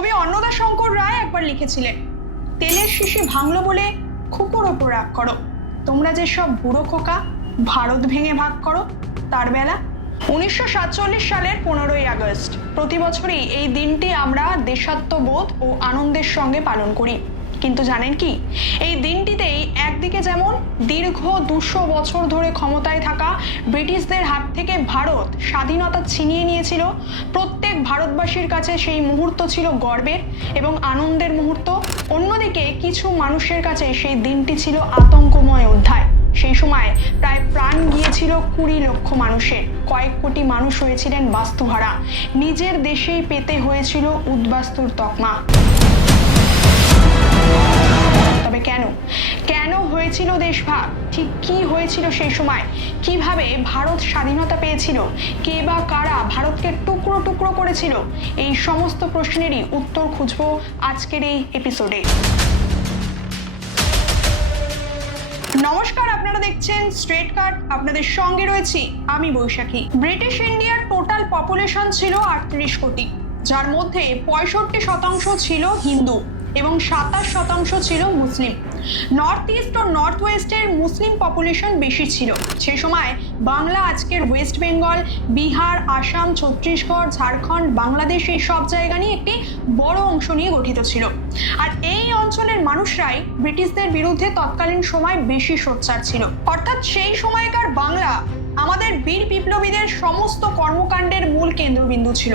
কবি অন্নদা শঙ্কর রায় একবার লিখেছিলেন, তেলের শিশি ভাঙলো বলে খুকুর ওপর রাগ করো। তোমরা যে সব বুড়ো খোকা, ভারত ভেঙে ভাগ করো, তার বেলা উনিশশো সাতচল্লিশ সালের পনেরোই আগস্ট, প্রতি বছরই এই দিনটি আমরা দেশাত্মবোধ ও আনন্দের সঙ্গে পালন করি। কিন্তু জানেন কি? এই দিনটিতেই একদিকে যেমন দীর্ঘ দুশো বছর ধরে ক্ষমতায় থাকা ব্রিটিশদের হাত থেকে ভারত স্বাধীনতা ছিনিয়ে নিয়েছিল, প্রত্যেক ভারতবাসীর কাছে সেই মুহূর্ত ছিল গর্বের এবং আনন্দের মুহূর্ত। অন্যদিকে কিছু মানুষের কাছে সেই দিনটি ছিল আতঙ্কময় অধ্যায়। সেই সময় প্রায় প্রাণ গিয়েছিল কুড়ি লক্ষ মানুষের। কয়েক কোটি মানুষ হয়েছিলেন বাস্তুহারা। নিজের দেশেই পেতে হয়েছিল উদ্বাস্তুর তকমা। তবে কেন? কেন হয়েছিল দেশভাগ? ঠিক কি হয়েছিল সেই সময়? কীভাবে ভারত স্বাধীনতা পেয়েছিল? কে বা কারা ভারতকে টুকরো টুকরো করেছিল? এই সমস্ত প্রশ্নেরই উত্তর খুঁজবো আজকের এই এপিসোডে নমস্কার, আপনারা দেখছেন স্ট্রেট কাট আপনাদের সঙ্গে রয়েছি আমি বৈশাখী। ব্রিটিশ ইন্ডিয়ার টোটাল পপুলেশন ছিল আটত্রিশ কোটি। যার মধ্যে পঁয়ষট্টি শতাংশ ছিল হিন্দু। এবং সাতাশ শতাংশ ছিল মুসলিম। নর্থ ইস্ট ও নর্থ ওয়েস্টের মুসলিম পপুলেশন বেশি ছিল। সে সময় বাংলা আজকের ওয়েস্ট বেঙ্গল বিহার আসাম ছত্তিশগড় ঝাড়খণ্ড বাংলাদেশ এই সব জায়গা নিয়ে একটি বড় অংশ নিয়ে গঠিত ছিল। আর এই অঞ্চলের মানুষরাই ব্রিটিশদের বিরুদ্ধে তৎকালীন সময় বেশি সোচ্চার ছিল। অর্থাৎ সেই সময়কার বাংলা আমাদের বীর বিপ্লবীদের সমস্ত কর্মকাণ্ডের মূল কেন্দ্রবিন্দু ছিল।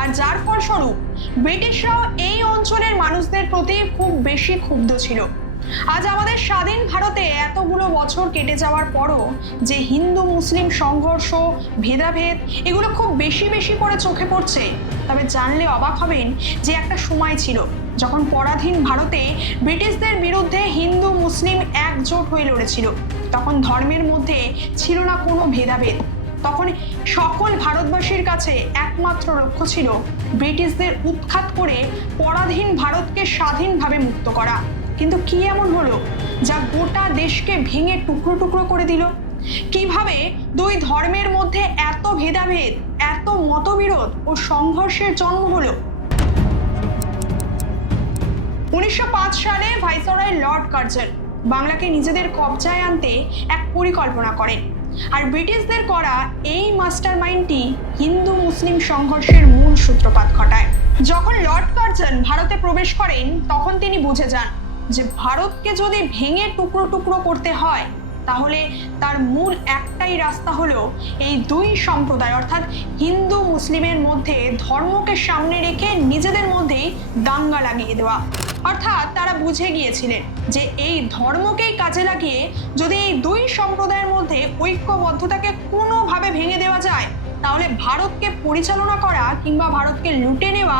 আর যার ফলস্বরূপ, ব্রিটিশরাও এই অঞ্চলের মানুষদের প্রতি খুব বেশি ক্ষুব্ধ ছিল। আজ আমাদের স্বাধীন ভারতে এতগুলো বছর কেটে যাওয়ার পরও যে হিন্দু, মুসলিম সংঘর্ষ, ভেদাভেদ, এগুলো খুব বেশি বেশি করে চোখে পড়ছে। তবে জানলে অবাক হবেন যে একটা সময় ছিল যখন পরাধীন ভারতে ব্রিটিশদের বিরুদ্ধে হিন্দু, মুসলিম একজোট হয়ে লড়েছিল। তখন ধর্মের মধ্যে ছিল না কোনো ভেদাভেদ। তখন সকল ভারতবাসীর কাছে একমাত্র লক্ষ্য ছিল ব্রিটিশদের উৎখাত করে পরাধীন ভারতকে স্বাধীনভাবে মুক্ত করা। কিন্তু কি এমন হলো যা গোটা দেশকে ভেঙে টুকরো টুকরো করে দিল? কীভাবে দুই ধর্মের মধ্যে এত ভেদাভেদ, এত মতবিরোধ ও সংঘর্ষের জন্ম হলো? উনিশশো পাঁচ সালে ভাইসরয় লর্ড কার্জন বাংলাকে নিজেদের কবজায় আনতে এক পরিকল্পনা করেন। আর ব্রিটিশদের করা এই মাস্টার মাইন্ডটি হিন্দু মুসলিম সংঘর্ষের মূল সূত্রপাত ঘটায়। যখন লর্ড কার্জন ভারতে প্রবেশ করেন, তখন তিনি বুঝে যান যে ভারতকে যদি ভেঙে টুকরো টুকরো করতে হয়, তাহলে তার মূল একটাই রাস্তা হলো এই দুই সম্প্রদায়, অর্থাৎ হিন্দু মুসলিমের মধ্যে ধর্মকে সামনে রেখে নিজেদের মধ্যেই দাঙ্গা লাগিয়ে দেওয়া। অর্থাৎ তারা বুঝে গিয়েছিলেন যে এই ধর্মকেই কাজে লাগিয়ে যদি এই দুই সম্প্রদায়ের মধ্যে ঐক্যবদ্ধতাকে কোনোভাবে ভেঙে দেওয়া যায়, তাহলে ভারতকে পরিচালনা করা কিংবা ভারতকে লুটে নেওয়া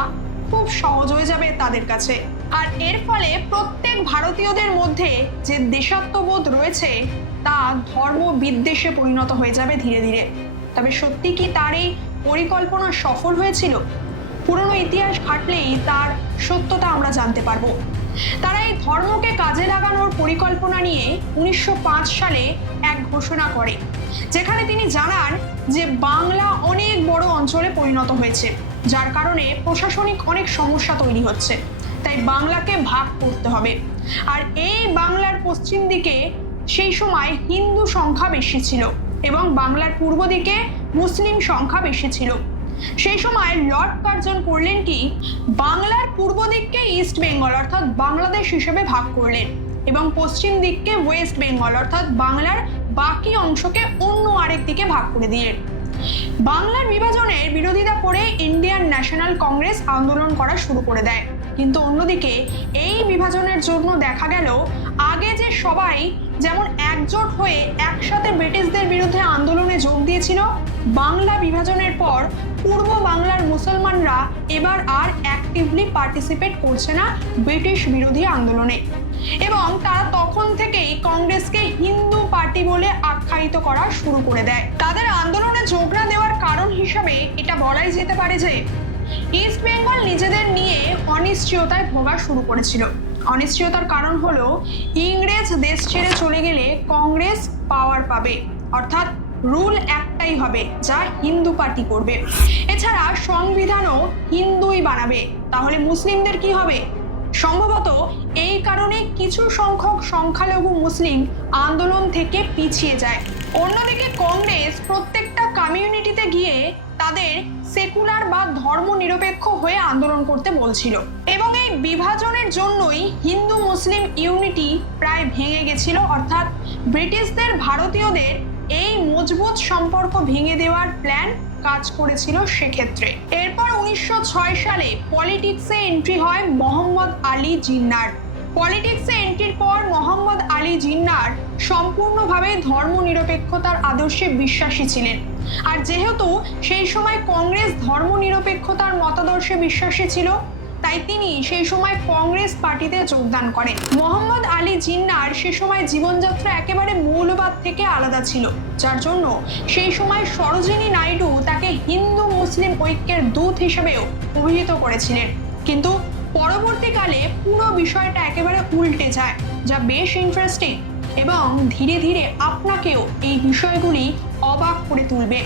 খুব সহজ হয়ে যাবে তাদের কাছে। আর এর ফলে প্রত্যেক ভারতীয়দের মধ্যে যে দেশাত্মবোধ রয়েছে, তা ধর্ম বিদ্বেষে পরিণত হয়ে যাবে ধীরে ধীরে। তবে সত্যি কি তার এই পরিকল্পনা সফল হয়েছিল? পুরনো ইতিহাস ঘাটলেই তার সত্যতা আমরা জানতে পারব। তারা এই ধর্মকে কাজে লাগানোর পরিকল্পনা নিয়ে উনিশশো পাঁচ সালে এক ঘোষণা করে, যেখানে তিনি জানান যে বাংলা অনেক বড় অঞ্চলে পরিণত হয়েছে, যার কারণে প্রশাসনিক অনেক সমস্যা তৈরি হচ্ছে। তাই বাংলাকে ভাগ করতে হবে। আর এই বাংলার পশ্চিম দিকে সেই সময় হিন্দু সংখ্যা বেশি ছিল এবং বাংলার পূর্ব দিকে মুসলিম সংখ্যা বেশি ছিল। সেই সময় লর্ড কার্জন করলেন কি? বাংলার পূর্ব দিককে ইস্ট বেঙ্গল অর্থাৎ বাংলাদেশ হিসেবে ভাগ করলেন এবং পশ্চিম দিককে ওয়েস্ট বেঙ্গল অর্থাৎ বাংলার বাকি অংশকে অন্য আরেক দিকে ভাগ করে দিলেন। বাংলার বিভাজনের বিরোধিতা করে ইন্ডিয়ান ন্যাশনাল কংগ্রেস আন্দোলন করা শুরু করে দেয়। কিন্তু অন্যদিকে এই বিভাজনের জন্য দেখা গেল, আগে যে সবাই যেমন একজোট হয়ে একসাথে ব্রিটিশদের বিরুদ্ধে আন্দোলনে যোগ দিয়েছিল, বাংলা বিভাজনের পর পূর্ব বাংলার মুসলমানরা এবার আর অ্যাক্টিভলি পার্টিসিপেট করছে না ব্রিটিশ বিরোধী আন্দোলনে। এবং তারা তখন থেকেই কংগ্রেসকে হিন্দু পার্টি বলে আখ্যায়িত করা শুরু করে দেয়। তাদের আন্দোলনে যোগ না দেওয়ার কারণ হিসাবে এটা বলাই যেতে পারে যে ইস্ট বেঙ্গল নিজেদের নিয়ে অনিশ্চয়তায় ভোগা শুরু করেছিল। অনিশ্চয়তার কারণ হলো, ইংরেজ দেশ ছেড়ে চলে গেলে কংগ্রেস পাওয়ার পাবে। অর্থাৎ রুল একটাই হবে, যা হিন্দু পার্টি করবে। এছাড়া সংবিধানও হিন্দুই বানাবে। তাহলে মুসলিমদের কি হবে? সম্ভবত এই কারণে কিছু সংখ্যক সংখ্যালঘু মুসলিম আন্দোলন থেকে পিছিয়ে যায়। অন্যদিকে কংগ্রেস প্রত্যেকটা কমিউনিটিতে গিয়ে তাদের সেকুলার বা ধর্মনিরপেক্ষ হয়ে আন্দোলন করতে বলছিল। এবং এই বিভাজনের জন্যই হিন্দু মুসলিম ইউনিটি প্রায় ভেঙে গেছিল। অর্থাৎ ব্রিটিশদের ভারতীয়দের এই মজবুত সম্পর্ক ভেঙে দেওয়ার প্ল্যান কাজ করেছিল সেক্ষেত্রে। এরপর উনিশশো ছয় সালে পলিটিক্সে এন্ট্রি হয় মোহাম্মদ আলী জিন্নার। পলিটিক্সে এন্ট্রির পর মোহাম্মদ আলী জিন্নার সম্পূর্ণভাবে ধর্মনিরপেক্ষতার আদর্শে বিশ্বাসী ছিলেন। আর যেহেতু সেই সময় কংগ্রেস ধর্মনিরপেক্ষতার মতাদর্শে বিশ্বাসী ছিল তাই তিনি সেই সময় কংগ্রেস পার্টিতে যোগদান করেন। মোহাম্মদ আলী জিন্নার সে সময় জীবনযাত্রা একেবারে মৌলবাদ থেকে আলাদা ছিল। যার জন্য সেই সময় সরোজিনী নাইডু তাকে হিন্দু মুসলিম ঐক্যের দূত হিসেবেও অভিহিত করেছিলেন। কিন্তু পরবর্তীকালে পুরো বিষয়টা একেবারে উল্টে যায়, যা বেশ ইন্টারেস্টিং এবং ধীরে ধীরে আপনাকেও এই বিষয়গুলি অবাক করে তুলবে।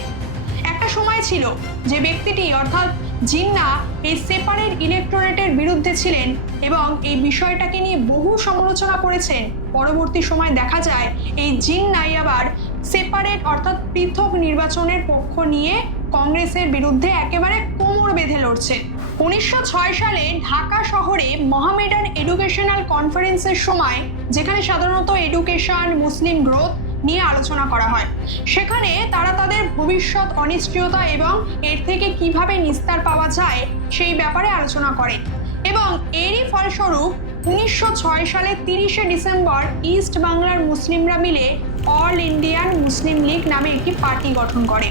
একটা সময় ছিল যে ব্যক্তিটি অর্থাৎ জিন্না এই সেপারেট ইলেকটোরেটের বিরুদ্ধে ছিলেন এবং এই বিষয়টাকে নিয়ে বহু সমালোচনা করেছেন। পরবর্তী সময় দেখা যায়, এই জিন্নাই আবার সেপারেট অর্থাৎ পৃথক নির্বাচনের পক্ষ নিয়ে কংগ্রেসের বিরুদ্ধে একেবারে কোমর বেঁধে লড়ছে। উনিশশো ছয় সালে ঢাকা শহরে মহামেডান এডুকেশনাল কনফারেন্সের সময়, যেখানে সাধারণত এডুকেশন মুসলিম গ্রোথ নিয়ে আলোচনা করা হয়। সেখানে তারা তাদের ভবিষ্যৎ অনিশ্চয়তা এবং এর থেকে কীভাবে নিস্তার পাওয়া যায় সেই ব্যাপারে আলোচনা করে এবং এরই ফলস্বরূপ উনিশশো ছয় সালে তিরিশে ডিসেম্বর ইস্ট বাংলার মুসলিমরা মিলে অল ইন্ডিয়ান মুসলিম লীগ নামে একটি পার্টি গঠন করে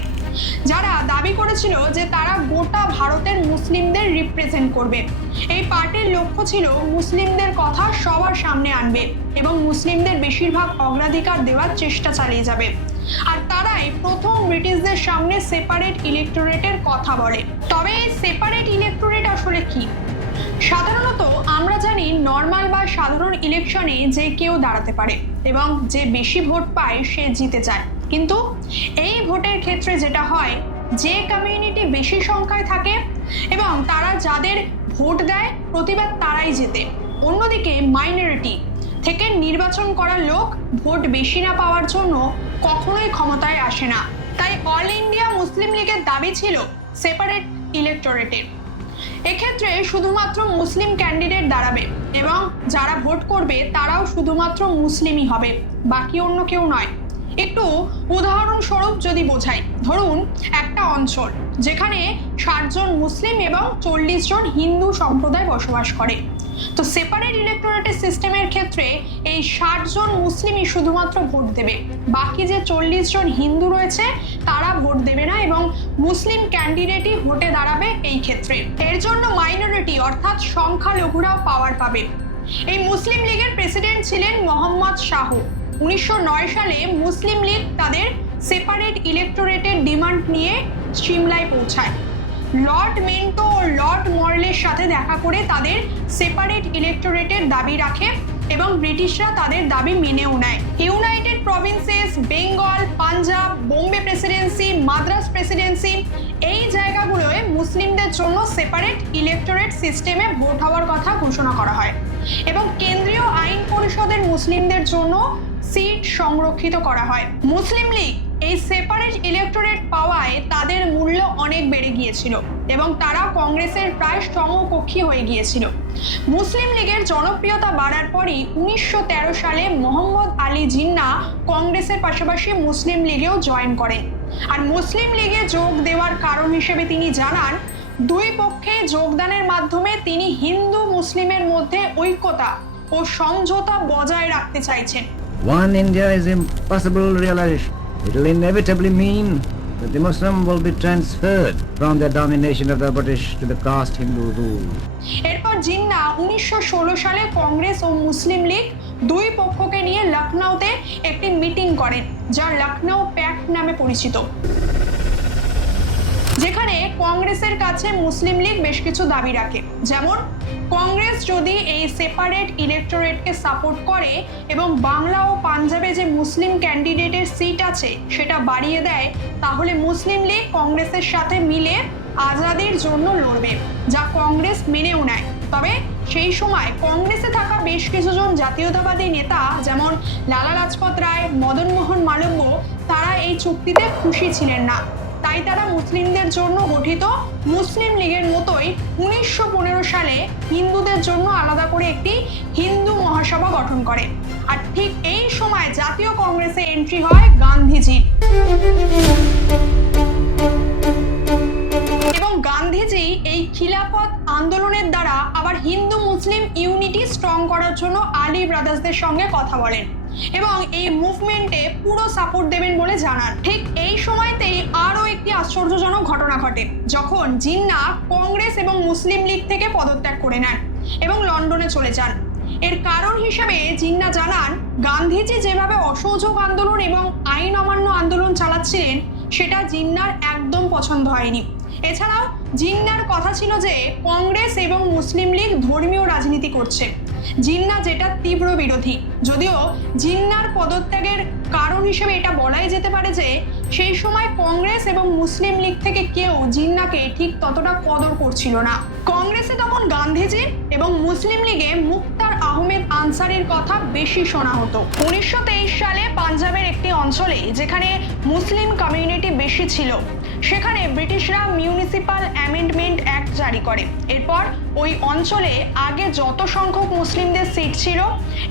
যারা দাবি করেছিল যে তারা গোটা ভারতের মুসলিমদের রিপ্রেজেন্ট করবে। এই পার্টির লক্ষ্য ছিল মুসলিমদের কথা সবার সামনে আনবে এবং মুসলিমদের বেশিরভাগ অগ্রাধিকার দেওয়ার চেষ্টা চালিয়ে যাবে। আর তারাই প্রথম ব্রিটিশদের সামনে সেপারেট ইলেকটোরেটের কথা বলে। তবে এই সেপারেট ইলেকটোরেট আসলে কি? সাধারণত আমরা জানি নর্মাল বা সাধারণ ইলেকশনে যে কেউ দাঁড়াতে পারে এবং যে বেশি ভোট পায় সে জিতে যায়। কিন্তু এই ভোটের ক্ষেত্রে যেটা হয়, যে কমিউনিটি বেশি সংখ্যায় থাকে এবং তারা যাদের ভোট দেয়, প্রতিবাদ তারাই জেতে। অন্যদিকে মাইনরিটি থেকে নির্বাচন করা লোক ভোট বেশি না পাওয়ার জন্য কখনোই ক্ষমতায় আসে না। তাই অল ইন্ডিয়া মুসলিম লীগের দাবি ছিল সেপারেট ইলেকটোরেটের এক্ষেত্রে শুধুমাত্র মুসলিম ক্যান্ডিডেট দাঁড়াবে এবং যারা ভোট করবে, তারাও শুধুমাত্র মুসলিমই হবে, বাকি অন্য কেউ নয়। একটু উদাহরণস্বরূপ যদি বোঝাই, ধরুন একটা অঞ্চল যেখানে ষাটজন মুসলিম এবং চল্লিশ জন হিন্দু সম্প্রদায় বসবাস করে। তো সেপারেট ইলেকটোরেটের সিস্টেমের ক্ষেত্রে এই ষাট জন মুসলিমই শুধুমাত্র ভোট দেবে। বাকি যে চল্লিশ জন হিন্দু রয়েছে, তারা ভোট দেবে না এবং মুসলিম ক্যান্ডিডেটই ভোটে দাঁড়াবে এই ক্ষেত্রে। এর জন্য মাইনরিটি অর্থাৎ সংখ্যালঘুরাও পাওয়ার পাবে। এই মুসলিম লীগের প্রেসিডেন্ট ছিলেন মোহাম্মদ শাহ। উনিশশো নয় সালে মুসলিম লীগ তাদের সেপারেট ইলেকটোরেটের ডিমান্ড নিয়ে সিমলায় পৌঁছায়। লর্ড মেন্টো ও লর্ড মরেলের সাথে দেখা করে তাদের সেপারেট ইলেকটোরেটের দাবি রাখে এবং ব্রিটিশরা তাদের দাবি মেনেও নেয়। United provinces, Bengal, Punjab, Bombay presidency, Madras presidency এই জায়গাগুলোয় মুসলিমদের জন্য সেপারেট ইলেকটোরেট সিস্টেমে ভোট হওয়ার কথা ঘোষণা করা হয়। এবং কেন্দ্রীয় আইন পরিষদের মুসলিমদের জন্য সিট সংরক্ষিত করা হয়। মুসলিম লীগ এই সেপারেট ইলেকটোরেট পাওয়ায় তাদের মূল্য অনেক বেড়ে গিয়েছিল এবং তারা কংগ্রেসের প্রায় সমকক্ষী হয়ে গিয়েছিল। মুসলিম লীগের জনপ্রিয়তা বাড়ার পরই উনিশশো তেরো সালে মোহাম্মদ আলী জিন্না কংগ্রেসের পাশাপাশি মুসলিম লীগেও জয়েন করেন। আর মুসলিম লীগে যোগ দেওয়ার কারণ হিসেবে তিনি জানান, দুই পক্ষে যোগদানের মাধ্যমে তিনি হিন্দু মুসলিমের মধ্যে ঐক্যতা ও সমঝোতা বজায় রাখতে চাইছেন। One India is impossible realize. It will inevitably mean that the Muslim will be transferred from the domination of the British to the caste Hindu rule. এরপর জিন্না উনিশশো সালে কংগ্রেস ও মুসলিম লীগ দুই পক্ষকে নিয়ে লখনৌতে একটি মিটিং করেন যা লখনৌ প্যাক্ট নামে পরিচিত যেখানে কংগ্রেসের কাছে মুসলিম লীগ বেশ কিছু দাবি রাখে যেমন কংগ্রেস যদি এই সেপারেট ইলেকটোরেটকে সাপোর্ট করে এবং বাংলা ও পাঞ্জাবে যে মুসলিম ক্যান্ডিডেটের সিট আছে সেটা বাড়িয়ে দেয়, তাহলে মুসলিম লীগ কংগ্রেসের সাথে মিলে আজাদির জন্য লড়বে, যা কংগ্রেস মেনেও নেয়। তবে সেই সময় কংগ্রেসে থাকা বেশ কিছুজন জাতীয়তাবাদী নেতা যেমন লালা লাজপত রায় মদন মোহন মালব্য তারা এই চুক্তিতে খুশি ছিলেন না। তাই তারা মুসলিমদের জন্য গঠিত মুসলিম লীগের মতোই উনিশশো পনেরো সালে হিন্দুদের জন্য আলাদা করে একটি হিন্দু মহাসভা গঠন করে। আর ঠিক এই সময় জাতীয় কংগ্রেসে এন্ট্রি হয় গান্ধীজির। এবং গান্ধীজি এই খিলাফত আন্দোলনের দ্বারা আবার হিন্দু মুসলিম ইউনিটি স্ট্রং করার জন্য আলী ব্রাদার্সদের সঙ্গে কথা বলেন। এবং এই মুভমেন্টে পুরো সাপোর্ট দেবেন বলে জানান। ঠিক এই সময়তেই আরও একটি আশ্চর্যজনক ঘটনা ঘটে, যখন জিন্না কংগ্রেস এবং মুসলিম লীগ থেকে পদত্যাগ করে নেন এবং লন্ডনে চলে যান। এর কারণ হিসেবে জিন্না জানান, গান্ধীজি যেভাবে অসহযোগ আন্দোলন এবং আইন অমান্য আন্দোলন চালাচ্ছিলেন, সেটা জিন্নার একদম পছন্দ হয়নি। এছাড়াও জিন্নার কথা ছিল যে কংগ্রেস এবং মুসলিম লীগ ধর্মীয় রাজনীতি করছে। জিন্না যেটা তীব্র বিরোধী। যদিও জিন্নার পদত্যাগের কারণ হিসেবে এটা বলাই যেতে পারে যে, সেই সময় কংগ্রেস এবং মুসলিম লীগ থেকে কেউ জিন্নাকে ঠিক ততটা কদর করছিল না। কংগ্রেসে তখন গান্ধীজি এবং মুসলিম লীগে মুক্তার আহমেদ আনসারির কথা বেশি শোনা হতো। উনিশশো তেইশ সালে পাঞ্জাবের একটি অঞ্চলে যেখানে মুসলিম কমিউনিটি বেশি ছিল, সেখানে ব্রিটিশরা মিউনিসিপাল অ্যামেন্ডমেন্ট অ্যাক্ট জারি করে। এরপর ওই অঞ্চলে আগে যত সংখ্যক মুসলিমদের সিট ছিল,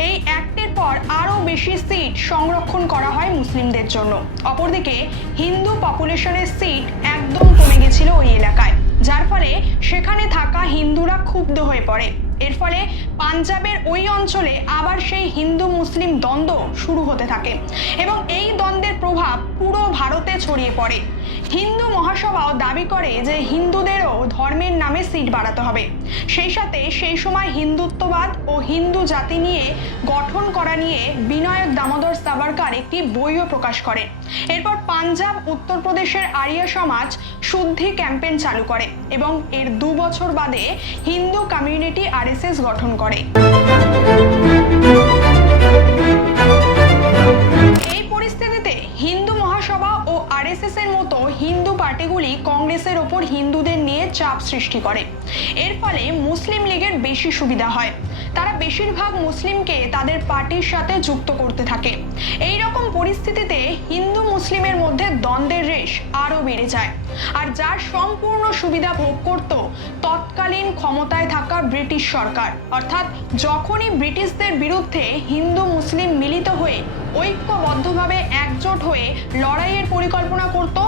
এই অ্যাক্টের পর আরও বেশি সিট সংরক্ষণ করা হয় মুসলিমদের জন্য। অপরদিকে হিন্দু পপুলেশনের সিট একদম কমে গেছিল ওই এলাকায়, যার ফলে সেখানে থাকা হিন্দুরা ক্ষুব্ধ হয়ে পড়ে। এর ফলে পাঞ্জাবের ওই অঞ্চলে আবার সেই হিন্দু মুসলিম দ্বন্দ্ব শুরু হতে থাকে এবং এই দ্বন্দ্বের প্রভাব পুরো ভারতে ছড়িয়ে পড়ে। হিন্দু মহাসভাও দাবি করে যে হিন্দুদেরও ধর্মের নামে সিট বাড়াতে হবে। সেই সাথে সেই সময় হিন্দুত্ববাদ ও হিন্দু জাতি নিয়ে গঠন করা নিয়ে বিনায়ক দামোদর সাভারকার একটি বইও প্রকাশ করে। এরপর পাঞ্জাব, উত্তরপ্রদেশের আরিয়া সমাজ শুদ্ধি ক্যাম্পেইন চালু করে এবং এর দু বছর বাদে হিন্দু কমিউনিটি আরএসএস গঠন করে। এর মতো হিন্দু পার্টিগুলি কংগ্রেসের ওপর হিন্দুদের নিয়ে চাপ সৃষ্টি করে। এর ফলে মুসলিম লীগের বেশি সুবিধা হয়। তারা বেশিরভাগ মুসলিমকে তাদের পার্টির সাথে যুক্ত করতে থাকে। এই রকম পরিস্থিতিতে হিন্দু মুসলিমের মধ্যে দ্বন্দ্বের রেশ আরও বেড়ে যায়। আর যার সম্পূর্ণ সুবিধা ভোগ করত তৎকালীন ক্ষমতায় থাকা ব্রিটিশ সরকার। অর্থাৎ যখনই ব্রিটিশদের বিরুদ্ধে হিন্দু মুসলিম মিলিত হয়ে, ঐক্যবদ্ধভাবে একজোট হয়ে লড়াইয়ের পরিকল্পনা করত,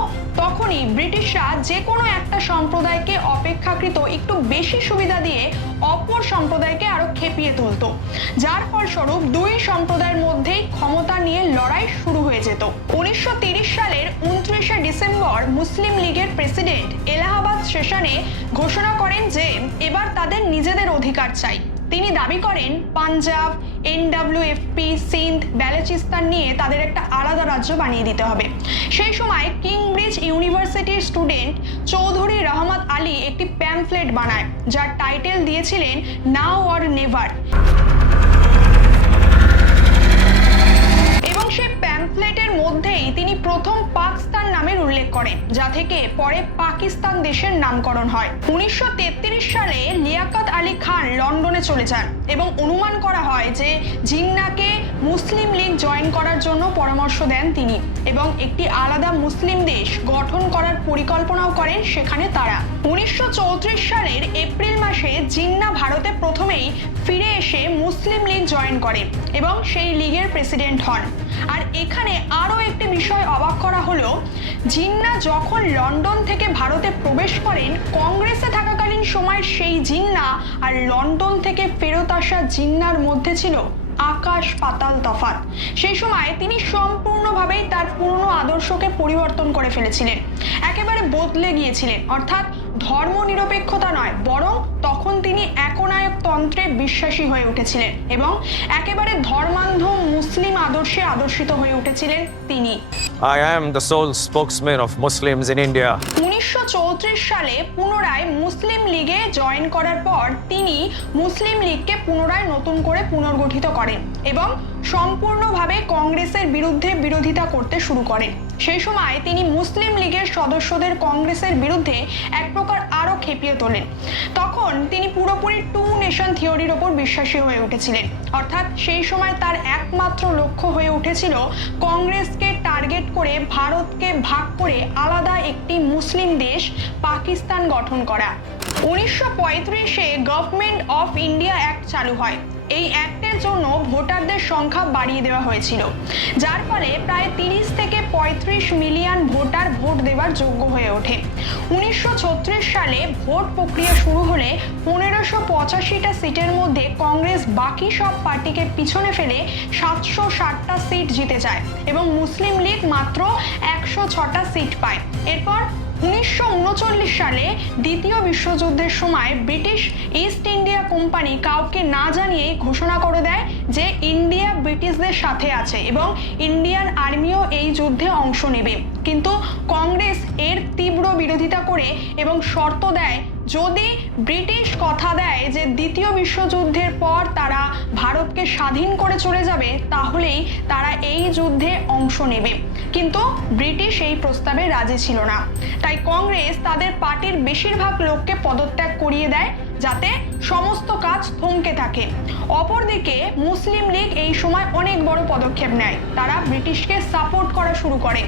তখনই ব্রিটিশরা যে কোনো একটা সম্প্রদায়কে অপেক্ষাকৃত একটু বেশি সুবিধা দিয়ে অপর সম্প্রদায়কে আরও খেপিয়ে তুলত। যার ফলস্বরূপ দুই সম্প্রদায়ের মধ্যেই ক্ষমতা নিয়ে লড়াই শুরু হয়ে যেত। উনিশশো সালের উনত্রিশে ডিসেম্বর মুসলিম লীগের প্রেসিডেন্ট এলাহাবাদ সেশনে ঘোষণা করেন যে, এবার তাদের নিজেদের অধিকার চাই। তিনি দাবি করেন, পাঞ্জাব, এনডাব্লিউএফপি, সিন্ধ ব্যালুচিস্তান নিয়ে তাদের একটা আলাদা রাজ্য বানিয়ে দিতে হবে। সেই সময় কিংব্রিজ ইউনিভার্সিটির স্টুডেন্ট চৌধুরী রহমত আলী একটি প্যামফ্লেট বানায়, যার টাইটেল দিয়েছিলেন, নাও অর নেভার। এবং সেই প্যামফ্লেটের মধ্যেই তিনি প্রথম পাকিস্তান নামের উল্লেখ করেন, যা থেকে পরে পাকিস্তান দেশের নামকরণ হয়। উনিশশো তেত্রিশ সালে লিয়াকত আলী খান লন্ডনে চলে যান এবং অনুমান করা হয় যে জিন্নাকে মুসলিম লীগ জয়েন করার জন্য পরামর্শ দেন তিনি এবং একটি আলাদা মুসলিম দেশ গঠন করার পরিকল্পনাও করেন সেখানে তারা। উনিশশো চৌত্রিশ সালের এপ্রিল মাসে জিন্না ভারতে প্রথমেই ফিরে এসে মুসলিম লীগ জয়েন করে এবং সেই লীগের প্রেসিডেন্ট হন। আর এখানে আরও একটি বিষয় অবাক করা হলো, জিন্না যখন লন্ডন থেকে ভারতে প্রবেশ করেন, কংগ্রেসে থাকাকালীন সময় সেই জিন্না আর লন্ডন থেকে ফেরত আসা জিন্নার মধ্যে ছিল। আকাশ পাতাল তফাত সেই সময় তিনি সম্পূর্ণভাবেই তার পুরনো আদর্শকে পরিবর্তন করে ফেলেছিলেন। একেবারে বদলে গিয়েছিলেন। অর্থাৎ ধর্মনিরপেক্ষতা বিশ্বাসী হয়ে উঠেছিলেন এবং একেবারে ধর্মান্ধ মুসলিম আদর্শে আদর্শিত হয়ে উঠেছিলেন তিনি I am the sole spokesman of Muslims in India. উনিশশো সালে পুনরায় মুসলিম লীগে জয়েন করার পর তিনি মুসলিম লীগকে পুনরায় নতুন করে পুনর্গঠিত করেন এবং সম্পূর্ণভাবে কংগ্রেসের বিরুদ্ধে বিরোধিতা করতে শুরু করেন সেই সময় তিনি মুসলিম লীগের সদস্যদের কংগ্রেসের বিরুদ্ধে এক প্রকার খেপিয়ে তোলেন। তখন তিনি পুরোপুরি টু নেশন থিওরির ওপর বিশ্বাসী হয়ে উঠেছিলেন। অর্থাৎ সেই সময় তার একমাত্র লক্ষ্য হয়ে উঠেছিল কংগ্রেসকে টার্গেট করে ভারতকে ভাগ করে আলাদা একটি মুসলিম দেশ পাকিস্তান গঠন করা। উনিশশো পঁয়ত্রিশে গভর্নমেন্ট অফ ইন্ডিয়া অ্যাক্ট চালু হয়। এই অ্যাক্টের জন্য ভোটারদের সংখ্যা বাড়িয়ে দেওয়া হয়েছিল। যার ফলে প্রায় তিরিশ থেকে পঁয়ত্রিশ মিলিয়ন ভোটার ভোট দেওয়ার যোগ্য হয়ে ওঠে। উনিশশো ছত্রিশ সালে ভোট প্রক্রিয়া শুরু হলে পনেরোশো পঁচাশিটা সিটের মধ্যে কংগ্রেস বাকি সব পার্টিকে পিছনে ফেলে সাতশো ষাটটা সিট জিতে যায় এবং মুসলিম লীগ মাত্র একশো ছটা সিট পায়। এরপর উনিশশো উনচল্লিশ সালে দ্বিতীয় বিশ্বযুদ্ধের সময় ব্রিটিশ ইস্ট ইন্ডিয়া কোম্পানি কাউকে না জানিয়ে ঘোষণা করে দেয় যে ইন্ডিয়া ব্রিটিশদের সাথে আছে এবং ইন্ডিয়ান আর্মিও এই যুদ্ধে অংশ নেবে। কিন্তু কংগ্রেস এর তীব্র বিরোধিতা করে এবং শর্ত দেয় যদি ব্রিটিশ কথা দেয় যে দ্বিতীয় বিশ্বযুদ্ধের পর তারা ভারতকে স্বাধীন করে চলে যাবে, তাহলেই তারা এই যুদ্ধে অংশ নেবে। কিন্তু ব্রিটিশ এই প্রস্তাবে রাজি ছিল না। তাই কংগ্রেস তাদের পার্টির বেশিরভাগ লোককে পদত্যাগ করিয়ে দেয় যাতে সমস্ত কাজ থমকে থাকে। অপরদিকে, মুসলিম লীগ এই সময় অনেক বড় পদক্ষেপ নেয়। তারা ব্রিটিশকে সাপোর্ট করা শুরু করে।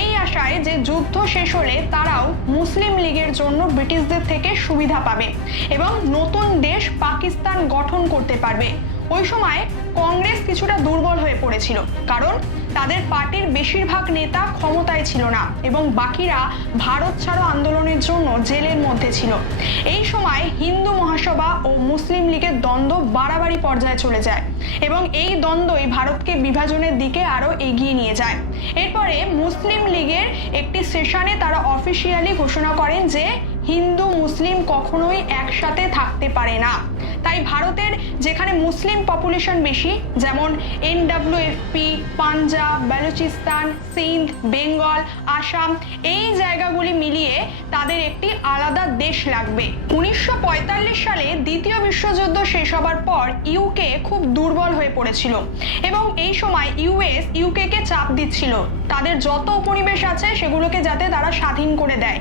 এই আশায় যে যুদ্ধ শেষ হলে তারাও মুসলিম লীগের জন্য ব্রিটিশদের থেকে সুবিধা পাবে এবং নতুন দেশ পাকিস্তান গঠন করতে পারবে। ওই সময় কংগ্রেস কিছুটা দুর্বল হয়ে পড়েছিল, কারণ তাদের পার্টির বেশিরভাগ নেতা ক্ষমতায় ছিল না এবং বাকিরা ভারত ছাড়ো আন্দোলনের জন্য জেলের মধ্যে ছিল। এই সময় হিন্দু মহাসভা ও মুসলিম লীগের দ্বন্দ্ব বাড়াবাড়ি পর্যায়ে চলে যায় এবং এই দ্বন্দ্বই ভারতকে বিভাজনের দিকে আরও এগিয়ে নিয়ে যায়। এরপরে মুসলিম লীগের একটি সেশনে তারা অফিসিয়ালি ঘোষণা করেন যে হিন্দু, মুসলিম কখনোই একসাথে থাকতে পারে না। তাই ভারতের যেখানে মুসলিম পপুলেশন বেশি, যেমন এনডাব্লিউএফপি, পাঞ্জাব, বালুচিস্তান, সিন্ধ, বেঙ্গল, আসাম, এই জায়গাগুলি মিলিয়ে তাদের একটি আলাদা দেশ লাগবে। উনিশশো পঁয়তাল্লিশ সালে দ্বিতীয় বিশ্বযুদ্ধ শেষ হবার পর ইউকে খুব দুর্বল হয়ে পড়েছিল এবং এই সময় ইউএস ইউকেকে চাপ দিচ্ছিল। তাদের যত উপনিবেশ আছে সেগুলোকে যাতে তারা স্বাধীন করে দেয়।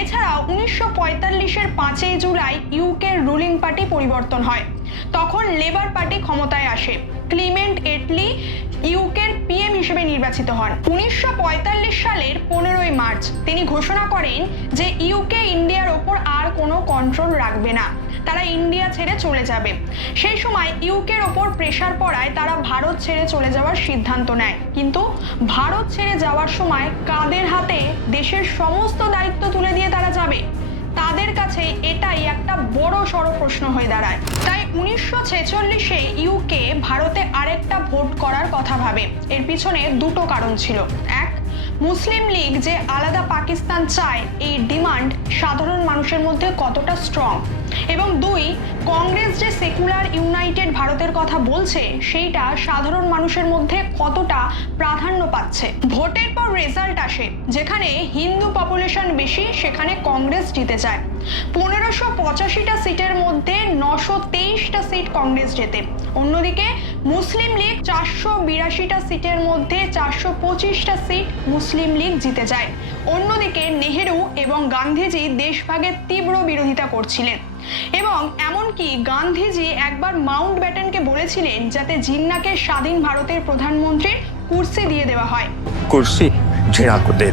এছাড়াও উনিশশো পঁয়তাল্লিশের পাঁচই জুলাই ইউকের রুলিং পার্টি পরিবর্তন হয়। তখন লেবার পার্টি ক্ষমতায় আসে। ক্লিমেন্ট এটলি ইউকের পিএম হিসেবে নির্বাচিত হন। উনিশশো সালের পনেরোই মার্চ তিনি ঘোষণা করেন যে ইউকে ইন্ডিয়ার ওপর আর কোনো কন্ট্রোল রাখবে না। তারা ইন্ডিয়া ছেড়ে চলে যাবে। সেই সময় ইউকের ওপর প্রেশার পড়ায় তারা ভারত ছেড়ে চলে যাওয়ার সিদ্ধান্ত নেয়। কিন্তু ভারত ছেড়ে যাওয়ার সময় কাদের হাতে দেশের সমস্ত দায়িত্ব তুলে দিয়ে তারা যাবে? তাদের কাছে এটাই একটা বড় সড় প্রশ্ন হয়ে দাঁড়ায়। তাই উনিশশো ছেচল্লিশে ইউকে ভারতে আরেকটা ভোট করার কথা ভাবে। এর পিছনে দুটো কারণ ছিল। এক, মুসলিম লীগ যে আলাদা পাকিস্তান চায়, এই ডিমান্ড সাধারণ মানুষের মধ্যে কতটা স্ট্রং এবং দুই, কংগ্রেস যে সেকুলার ইউনাইটেড ভারতের কথা বলছে, সেইটা সাধারণ মানুষের মধ্যে কতটা প্রাধান্য পাচ্ছে? ভোটের পর রেজাল্ট আসে, যেখানে হিন্দু পপুলেশন বেশি, সেখানে কংগ্রেস জিতে যায়। পনেরোশো পঁচাশিটা সিটের মধ্যে নশো তেইশটা সিট কংগ্রেস জেতে। অন্যদিকে, মুসলিম লীগ চারশো বিরাশিটা সিটের মধ্যে চারশো পঁচিশটা সিট মুসলিম লীগ জিতে যায়। অন্যদিকে নেহেরু এবং গান্ধীজি দেশভাগের তীব্র বিরোধিতা করছিলেন। এবং এমনকি গান্ধীজি একবার মাউন্ট ব্যাটনকে বলেছিলেন যাতে জিন্নাকে স্বাধীন ভারতের প্রধানমন্ত্রীর কুর্সি দিয়ে দেওয়া হয়। কুর্সি ঝেড়া করে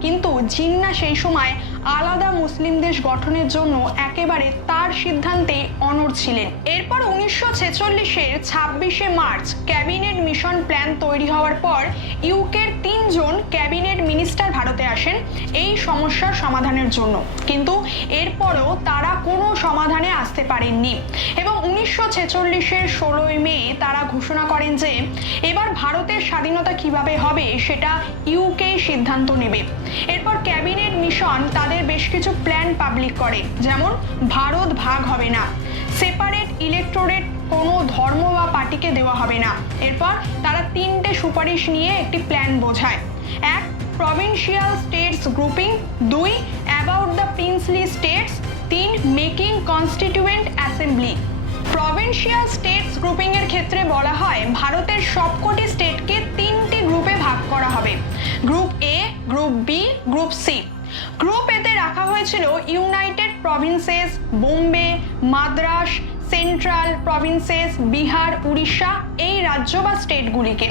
কিন্তু জিন্না সেই সময় আলাদা মুসলিম দেশ গঠনের জন্য একেবারে তার সিদ্ধান্তে অনড় ছিলেন। এরপর উনিশশো ছেচল্লিশের ছাব্বিশে মার্চ ক্যাবিনেট মিশন প্ল্যান তৈরি হওয়ার পর ইউকের তিনজন ক্যাবিনেট মিনিস্টার ভারতে আসেন এই সমস্যার সমাধানের জন্য। কিন্তু এরপরও তারা কোনো সমাধানে আসতে পারেননি। এবং উনিশশো ছেচল্লিশের ষোলোই মে তারা ঘোষণা করেন যে এবার ভারতের স্বাধীনতা কীভাবে হবে সেটা ইউকেই সিদ্ধান্ত নেবে। এরপর ক্যাবিনেট মিশন তাদের বেশ কিছু প্ল্যান পাবলিক করে। যেমন, ভারত ভাগ হবে না। সেপারেট ইলেকটোরেট কোনো ধর্ম বা পার্টিকে দেওয়া হবে না। এরপর, তারা তিনটে সুপারিশ নিয়ে একটি প্ল্যান বোঝায়। এক প্রভিন্সিয়াল স্টেটস গ্রুপিং দুই অ্যাবাউট দ্য প্রিন্সলি স্টেটস তিন making constituent assembly provincial states গ্রুপিংয়ের ক্ষেত্রে বলা হয়, ভারতের সবকটি স্টেটকে তিনটি গ্রুপে ভাগ করা হবে। Group A group B group C group এতে রাখা হয়েছিল united provinces, Bombay, Madras, central provinces, Bihar, Orissa, এই রাজ্য বা স্টেটগুলিকে।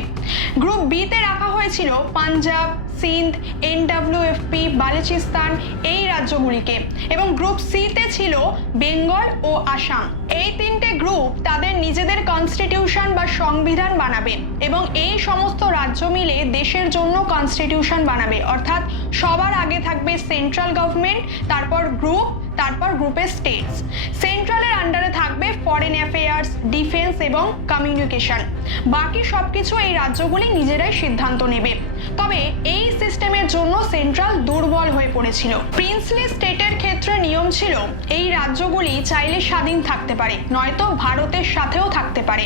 গ্রুপ বিতে রাখা হয়েছিল পাঞ্জাব সিন্ধ, এনডাব্লিউএফপি, বালুচিস্তান এই রাজ্যগুলিকে। এবং গ্রুপ সিতে ছিল বেঙ্গল ও আসাম। এই তিনটে গ্রুপ তাদের নিজেদের কনস্টিটিউশন বা সংবিধান বানাবে এবং এই সমস্ত রাজ্য মিলে দেশের জন্য কনস্টিটিউশন বানাবে। অর্থাৎ সবার আগে থাকবে সেন্ট্রাল গভর্নমেন্ট তারপর গ্রুপ তারপর গ্রুপের স্টেটস সেন্ট্রালের আন্ডারে থাকবে ফরেন অ্যাফেয়ার্স ডিফেন্স এবং কমিউনিকেশন বাকি সবকিছু এই রাজ্যগুলি নিজেরাই সিদ্ধান্ত নেবে। তবে এই সিস্টেমের জন্য সেন্ট্রাল দুর্বল হয়ে পড়েছিল। প্রিন্সলি স্টেটের ক্ষেত্রে নিয়ম ছিল, এই রাজ্যগুলি চাইলে স্বাধীন থাকতে পারে, নয়তো ভারতের সাথেও থাকতে পারে।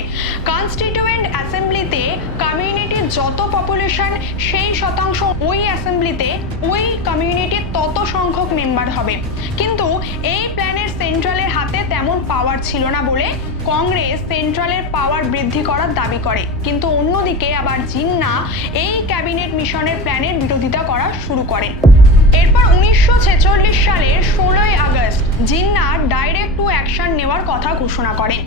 কনস্টিটিউয়েন্ট অ্যাসেম্বলিতে কমিউনিটির যত পপুলেশন সেই শতাংশ ওই অ্যাসেম্বলিতে ওই কমিউনিটির তত সংখ্যক মেম্বার হবে। কিন্তু এই প্ল্যানের সেন্ট্রালের হাতে তেমন পাওয়ার ছিল না বলে কংগ্রেস সেন্ট্রালের পাওয়ার বৃদ্ধি করার দাবি করে। কিন্তু অন্যদিকে আবার জিন্না এই ক্যাবিনেট মিশনের প্ল্যানের বিরোধিতা করা শুরু করেন। এরপর উনিশশো ছেচল্লিশ সালের ষোলোই August Jinnah direct to action নেওয়ার কথা ঘোষণা করেন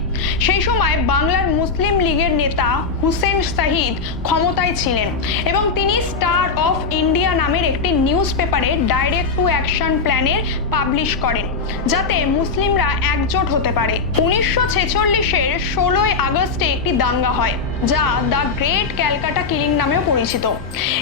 সেই সময় বাংলার মুসলিম লীগের নেতা হুসেন শাহিদ ক্ষমতায় ছিলেন এবং তিনি স্টার অফ ইন্ডিয়া নামের একটি নিউজ পেপারে ডাইরেক্ট টু অ্যাকশন প্ল্যানের পাবলিশ করেন, যাতে মুসলিমরা একজোট হতে পারে। উনিশশো ছেচল্লিশের ষোলোই আগস্টে একটি দাঙ্গা হয়। যা দ্য গ্রেট ক্যালকাটা কিলিং নামেও পরিচিত।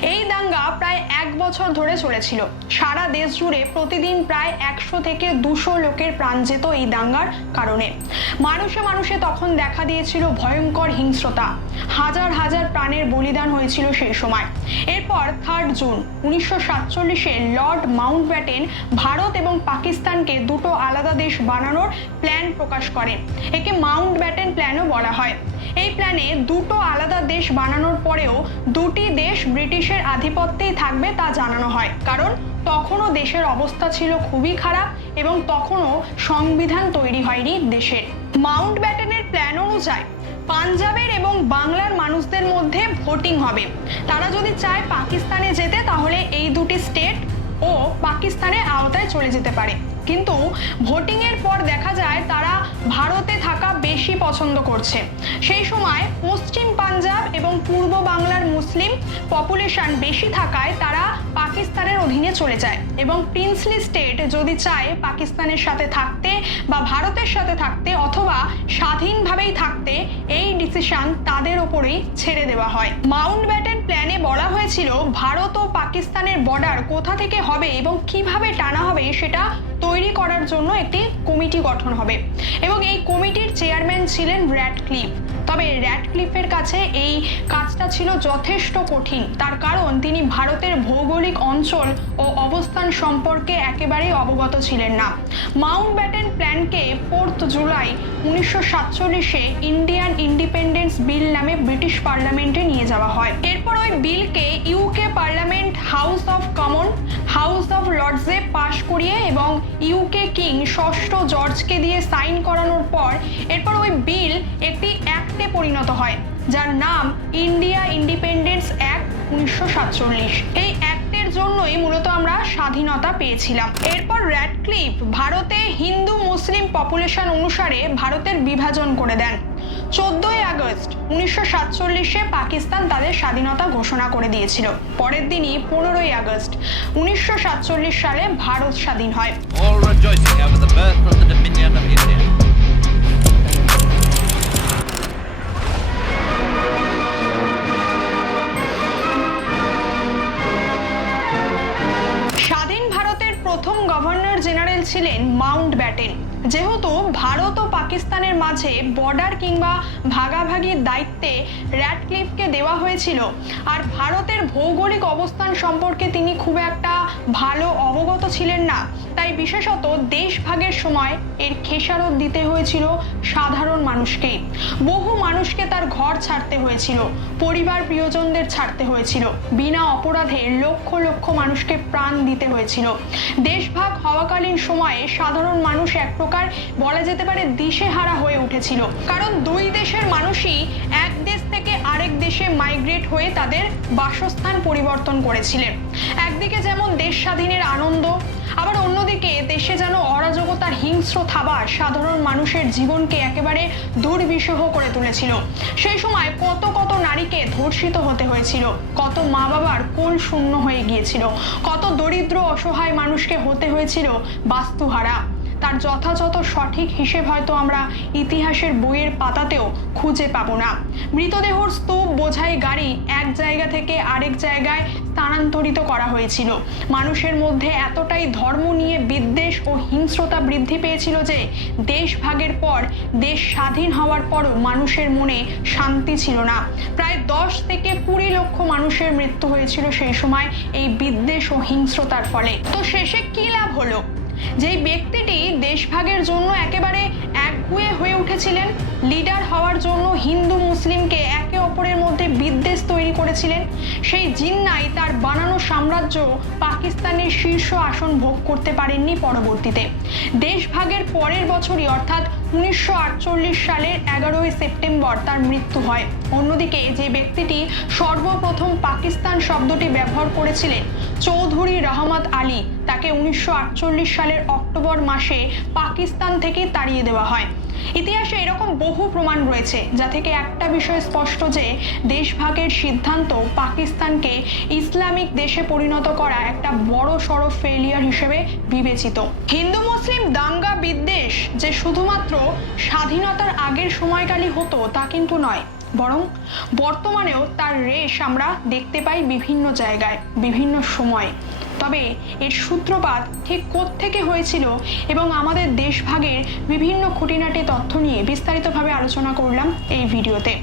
এই দাঙ্গা প্রায় এক বছর ধরে চলেছিল। সারা দেশ জুড়ে প্রতিদিন প্রায় একশো থেকে দুশো লোকের প্রাণ যেত এই দাঙ্গার কারণে। মানুষে মানুষে তখন দেখা দিয়েছিল ভয়ঙ্কর হিংস্রতা। হাজার হাজার প্রাণের বলিদান হয়েছিল সেই সময়। এরপর থার্ড জুন, উনিশশো সাতচল্লিশে লর্ড মাউন্ট ব্যাটেন ভারত এবং পাকিস্তানকে দুটো আলাদা দেশ বানানোর প্ল্যান প্রকাশ করেন। একে মাউন্ট ব্যাটেন প্ল্যানও বলা হয়। এই প্ল্যানে দুটো আলাদা দেশ বানানোর পরেও দুটি দেশ ব্রিটিশের আধিপত্যেই থাকবে তা জানানো হয়। কারণ তখনও দেশের অবস্থা ছিল খুবই খারাপ এবং তখনও সংবিধান তৈরি হয়নি দেশের। মাউন্ট ব্যাটেনের প্ল্যান অনুযায়ী পাঞ্জাবের এবং বাংলার মানুষদের মধ্যে ভোটিং হবে। তারা যদি চায় পাকিস্তানে যেতে, তাহলে এই দুটি স্টেট ও পাকিস্তানের আওতায় চলে যেতে পারে। কিন্তু ভোটিং এর পর দেখা যায় তারা ভারতে থাকা বেশি পছন্দ করছে। সেই সময় পশ্চিম পাঞ্জাব এবং পূর্ব বাংলার মুসলিম পপুলেশন বেশি থাকায় তারা পাকিস্তানের অধীনে চলে যায় এবং প্রিন্সলি স্টেট যদি চায় পাকিস্তানের সাথে থাকতে বা ভারতের সাথে থাকতে অথবা স্বাধীনভাবেই থাকতে, এই ডিসিশন তাদের ওপরেই ছেড়ে দেওয়া হয়। মাউন্ট ব্যাটেন প্ল্যানে বলা হয়েছিল, ভারত ও পাকিস্তানের বর্ডার কোথা থেকে হবে এবং কীভাবে টানা হবে সেটা তৈরি করার জন্য একটি কমিটি গঠন হবে। এবং এই কমিটির চেয়ারম্যান ছিলেন র্যাট ক্লিফ তবে র্যাট ক্লিফের কাছে এই কাজটা ছিল যথেষ্ট কঠিন। তার কারণ, তিনি ভারতের ভৌগোলিক অঞ্চল ও অবস্থান সম্পর্কে একেবারেই অবগত ছিলেন না। মাউন্ট ব্যাটেন প্ল্যানকে ফোর্থ জুলাই উনিশশো সাতচল্লিশে ইন্ডিয়ান ইন্ডিপেন্ডেন্স বিল নামে ব্রিটিশ পার্লামেন্টে নিয়ে যাওয়া হয়। এরপর ওই বিলকে UK parliament house of common, house of লর্ডসে পাশ করিয়ে এবং ইউকে কিং ষষ্ঠ জর্জকে দিয়ে সাইন করানোর পর এরপর ওই বিল একটি অ্যাক্টে পরিণত হয়, যার নাম ইন্ডিয়া ইন্ডিপেন্ডেন্স অ্যাক্ট উনিশশো সাতচল্লিশ। এই অ্যাক্টের জন্যই মূলত আমরা স্বাধীনতা পেয়েছিলাম। এরপর র্যাডক্লিফ ভারতে হিন্দু মুসলিম পপুলেশন অনুসারে ভারতের বিভাজন করে দেন। চোদ্দই আগস্ট উনিশশো সাতচল্লিশে পাকিস্তান তাদের স্বাধীনতা ঘোষণা করে দিয়েছিল। পরের দিনই পনেরোই আগস্ট উনিশশো সাতচল্লিশ সালে ভারত স্বাধীন হয়। ছিলেন মাউন্ট ব্যাটেন। যেহেতু ভারত ও পাকিস্তানের মাঝে বর্ডার কিংবা ভাগাভাগির দায়িত্বে র্যাডক্লিফকে দেওয়া হয়েছিল, আর ভারতের ভৌগোলিক অবস্থান সম্পর্কে তিনি খুব একটা ভালো অবগত ছিলেন না। তাই বিশেষত দেশ ভাগের সময় এর খেসারত দিতে হয়েছিল সাধারণ মানুষ মানুষকে। বহু মানুষকে তার ঘর ছাড়তে হয়েছিল, পরিবার প্রিয়জনদের ছাড়তে হয়েছিল, বিনা অপরাধে লক্ষ লক্ষ মানুষকে প্রাণ দিতে হয়েছিল। দেশভাগ হওয়াকালীন সময়ে সাধারণ মানুষ এক প্রকার বলা যেতে পারে দিশেহারা হয়ে উঠেছিল। কারণ দুই দেশের মানুষই এক দেশ থেকে আরেক দেশে মাইগ্রেট হয়ে তাদের বাসস্থান পরিবর্তন করেছিলেন। একদিকে যেমন দেশ স্বাধীনের আনন্দ অন্যদিকে, দেশে যেন অরাজকতার হিংস্র থাবা সাধারণ মানুষের জীবনকে একেবারে দুর্বিষহ করে তুলেছিল। সেই সময় কত কত নারীকে ধর্ষিত হতে হয়েছিল। কত মা বাবার কোল শূন্য হয়ে গিয়েছিল। কত দরিদ্র, অসহায় মানুষকে হতে হয়েছিল বাস্তুহারা। তার যথাযথ সঠিক হিসেব হয়তো আমরা ইতিহাসের বইয়ের পাতাতেও খুঁজে পাবো না। মৃতদেহর স্তূপ বোঝাই গাড়ি এক জায়গা থেকে আরেক জায়গায় স্থানান্তরিত করা হয়েছিল। মানুষের মধ্যে এতটাই ধর্ম নিয়ে বিদ্বেষ ও হিংস্রতা বৃদ্ধি পেয়েছিল যে দেশ ভাগের পর দেশ স্বাধীন হওয়ার পরও মানুষের মনে শান্তি ছিল না। প্রায় দশ থেকে কুড়ি লক্ষ মানুষের মৃত্যু হয়েছিল সেই সময় এই বিদ্বেষ ও হিংস্রতার ফলে। তো শেষে কি লাভ হলো? যেই ব্যক্তিটি দেশভাগের জন্য একেবারে একগুয়ে হয়ে উঠেছিলেন, লিডার হওয়ার জন্য হিন্দু মুসলিমকে একে অপরের মধ্যে বিদ্বেষ তৈরি করেছিলেন, সেই জিন্নাই তার বানানো সাম্রাজ্য পাকিস্তানের শীর্ষ আসন ভোগ করতে পারেননি পরবর্তীতে। দেশভাগের পরের বছরই, অর্থাৎ উনিশশো আটচল্লিশ সালের এগারোই সেপ্টেম্বর তার মৃত্যু হয়। অন্যদিকে যে ব্যক্তিটি সর্বপ্রথম পাকিস্তান শব্দটি ব্যবহার করেছিলেন চৌধুরী রহমত আলী, তাকে উনিশশো আটচল্লিশ সালের অক্টোবর মাসে পাকিস্তান থেকে তাড়িয়ে দেওয়া হয়। ইতিহাসে এরকম বহু প্রমাণ রয়েছে, যা থেকে একটা বিষয় স্পষ্ট যে দেশভাগের সিদ্ধান্ত পাকিস্তানকে ইসলামিক দেশে পরিণত করা একটা বড় সড়ো ফেলিয়ার হিসেবে বিবেচিত। হিন্দু, মুসলিম, দাঙ্গা, বিদ্বেষ যে শুধুমাত্র স্বাধীনতার আগের সময়কালই হতো তা কিন্তু নয়, বরং বর্তমানেও তার রেশ আমরা দেখতে পাই বিভিন্ন জায়গায়, বিভিন্ন সময়। তবে এর সূত্রপাত ঠিক থেকে হয়েছিল এবং আমাদের দেশভাগের বিভিন্ন খুঁটিনাটি তথ্য নিয়ে বিস্তারিতভাবে আলোচনা করলাম এই ভিডিওতে।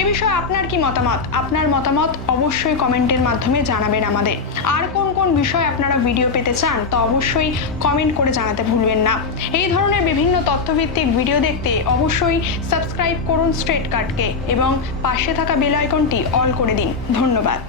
এ বিষয়ে আপনার কি মতামত? আপনার মতামত অবশ্যই কমেন্টের মাধ্যমে জানাবেন আমাদের। আর কোন কোন বিষয় আপনারা ভিডিও পেতে চান তা অবশ্যই কমেন্ট করে জানাতে ভুলবেন না। এই ধরনের বিভিন্ন তথ্যভিত্তিক ভিডিও দেখতে অবশ্যই সাবস্ক্রাইব করুন স্ট্রেট কাটকে এবং পাশে থাকা বেল আইকনটি অল করে দিন। ধন্যবাদ।